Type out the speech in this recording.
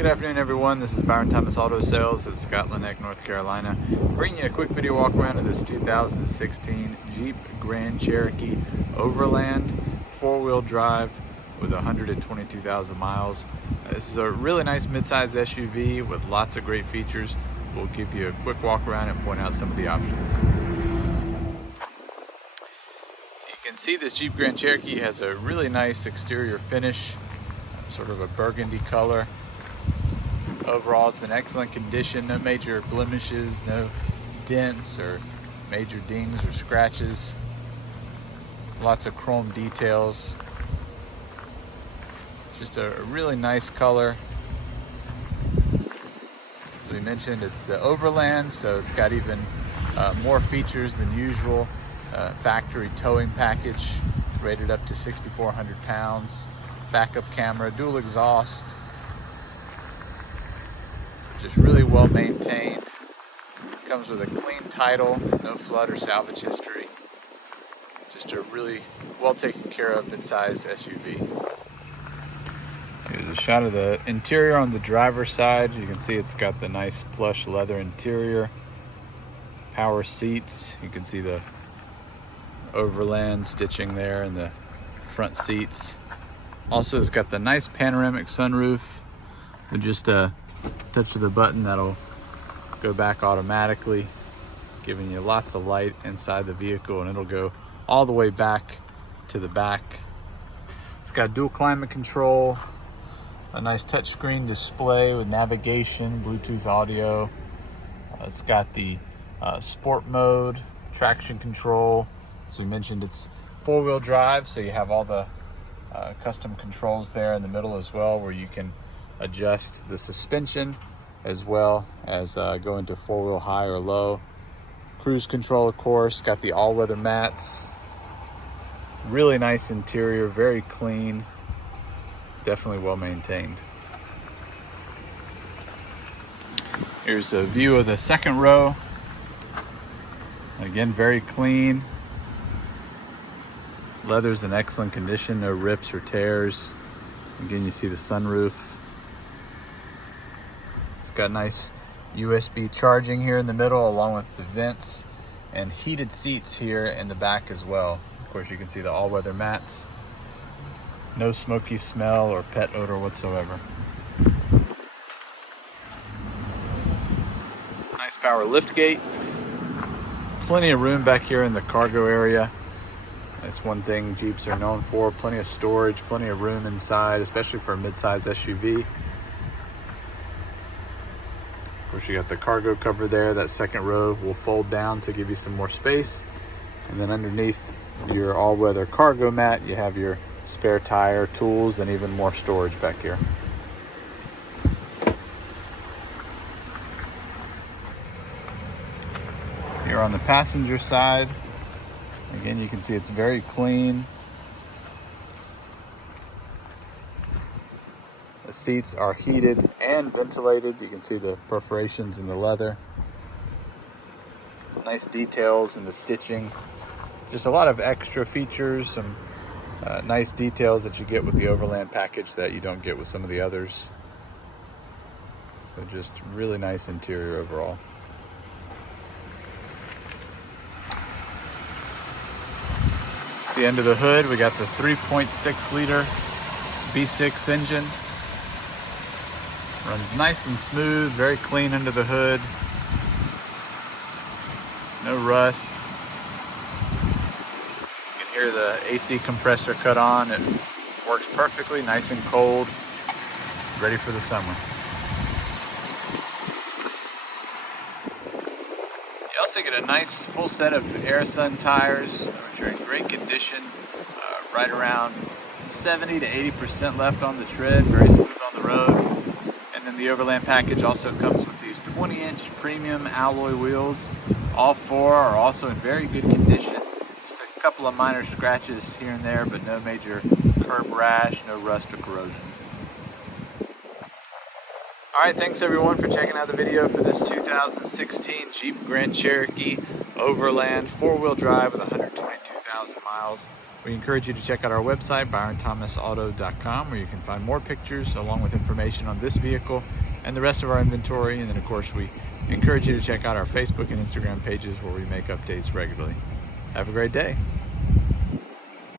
Good afternoon, everyone. This is Byron Thomas Auto Sales at Scotland Neck, North Carolina. Bringing you a quick video walk around of this 2016 Jeep Grand Cherokee Overland 4-wheel drive with 122,000 miles. This is a really nice midsize SUV with lots of great features. We'll give you a quick walk around and point out some of the options. So you can see this Jeep Grand Cherokee has a really nice exterior finish, sort of a burgundy color. Overall, it's in excellent condition, no major blemishes, no dents or major dings or scratches. Lots of chrome details. Just a really nice color. As we mentioned, it's the Overland, so it's got even more features than usual. Factory towing package, rated up to 6,400 pounds. Backup camera, dual exhaust. Just really well maintained. Comes with a clean title, no flood or salvage history. Just a really well taken care of midsize SUV. Here's a shot of the interior on the driver's side. You can see it's got the nice plush leather interior. Power seats. You can see the Overland stitching there in the front seats. Also, it's got the nice panoramic sunroof with just a touch of the button that'll go back automatically, giving you lots of light inside the vehicle, and it'll go all the way back to the back. It's got dual climate control, a nice touchscreen display with navigation, Bluetooth audio. It's got the sport mode, traction control. As we mentioned, it's 4-wheel drive, so you have all the custom controls there in the middle as well, where you can adjust the suspension as well as go into 4-wheel high or low. Cruise control, of course, got the all-weather mats. Really nice interior, very clean, definitely well maintained. Here's a view of the second row. Again, very clean. Leather's in excellent condition, no rips or tears. Again, you see the sunroof. It's got nice USB charging here in the middle, along with the vents and heated seats here in the back as well. Of course, you can see the all-weather mats. No smoky smell or pet odor whatsoever. Nice power lift gate. Plenty of room back here in the cargo area. That's one thing Jeeps are known for. Plenty of storage, plenty of room inside, especially for a midsize SUV. Of course, you got the cargo cover there. That second row will fold down to give you some more space. And then underneath your all-weather cargo mat, you have your spare tire, tools, and even more storage back here. Here on the passenger side, again, you can see it's very clean. The seats are heated and ventilated. You can see the perforations in the leather. Nice details in the stitching. Just a lot of extra features, some nice details that you get with the Overland package that you don't get with some of the others. So just really nice interior overall. See, under the hood, we got the 3.6 liter V6 engine. Runs nice and smooth, very clean under the hood. No rust. You can hear the AC compressor cut on. It works perfectly, nice and cold, ready for the summer. You also get a nice full set of Air-Sun tires, which are in great condition. Right around 70 to 80% left on the tread, very smooth on the road. And then the Overland package also comes with these 20-inch premium alloy wheels. All four are also in very good condition. Just a couple of minor scratches here and there, but no major curb rash, no rust or corrosion. Alright, thanks everyone for checking out the video for this 2016 Jeep Grand Cherokee Overland 4-wheel drive with 122,000 miles. We We encourage you to check out our website, byronthomasauto.com, where you can find more pictures along with information on this vehicle and the rest of our inventory. And then of course we encourage you to check out our Facebook and Instagram pages where we make updates regularly. Have a great day.